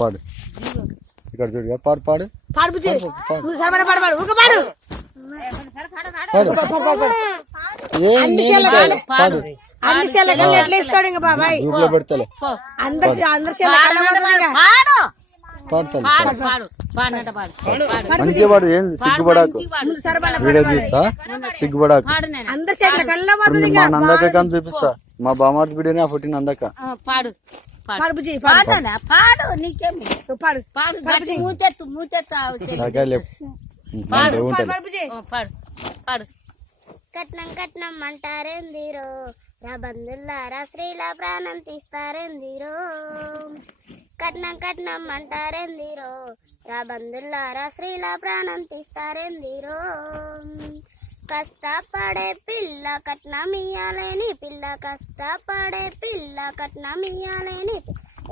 పాడు ఇక్కడ చూడు పాడు పాడు పాడు ఎట్లా ఇస్తాడు ఇంకా బాబాయ్ పెడతలే మంచిగా పాడు. ఏం సిగ్గుపడాకు, వీడియో తీస్తా సిగ్గుపడాకు. మా నందక కానీ చూపిస్తా, మా బామార్తి వీడియోని ఆ పుట్టిన నందక. కట్నం కట్నం అంటారేందిరో రా బంధుల్లారా శ్రీలా ప్రాణం తీస్తారేందిరో. కట్నం కట్నం అంటారేందిరో రా బంధుల్లారా శ్రీలా ప్రాణం తీస్తారేందిరో. కష్టపడే పిల్ల కట్నం ఇయ్యాలేని పిల్ల, కష్టపడే పిల్ల కట్నం ఇయ్యాలేని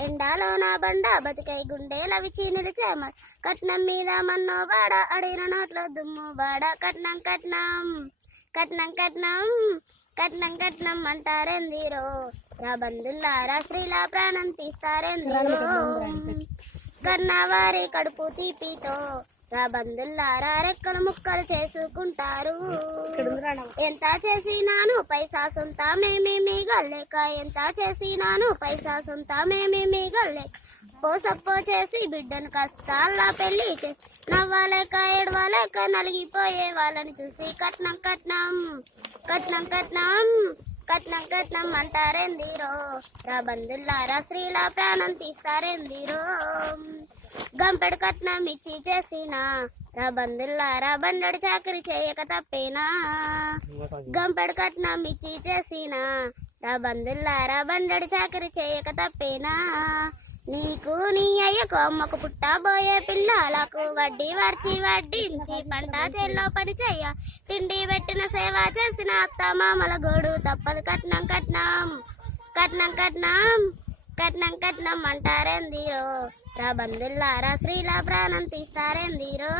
ఎండాలో నా బండ బతికై గుండెలవి చీనుడు చేమ. కట్నం మీద మన్నో బాడ అడిగిన నోట్లో దుమ్ము బాడ. కట్నం కట్నం కట్నం కట్నం కట్నం కట్నం అంటారేందిరో రా బంధుల్లారా శ్రీలా ప్రాణం తీస్తారేందిరో. కన్నవారి కడుపు తీపితో రా బంధుల్లారా రెక్కలు ముక్కలు చేసుకుంటారు. ఎంత చేసినాను పైసా సొంతమేమి మిగలేక, ఎంత చేసినాను పైసా సొంతమేమి మిగలేక. పోసప్పో చేసి బిడ్డను కష్టాల్లా పెళ్లి చేసి నవ్వలేక ఏడవలేక నలిగిపోయే వాళ్ళని చూసి కట్నం కట్నం కట్నం కట్నం కట్నం కట్నం అంటారేందిరో రా బంధుల్లారా శ్రీలా ప్రాణం తీస్తారేందిరో. గంపెడు కట్నం ఇచ్చి చేసిన రా బంధుల్లారా బండడు చాకరీ చేయక తప్పేనా. గంపెడు కట్నం ఇచ్చి చేసిన రా బంధుల్లారా బండడు చాకరీ చేయక తప్పేనా. నీకు నీ అయ్యకు అమ్మకు పుట్టబోయే పిల్లలకు వడ్డీ వార్చి వడ్డించి పంట చేల్లో పని చెయ్య. తిండి పెట్టిన సేవ చేసిన అత్త మామల గోడు తప్పదు. కట్నం కట్నం కట్నం కట్నం కట్నం కట్నం అంటారేందిరో రా బంధుల్లారా శ్రీలా ప్రాణం తీస్తారేందిరో.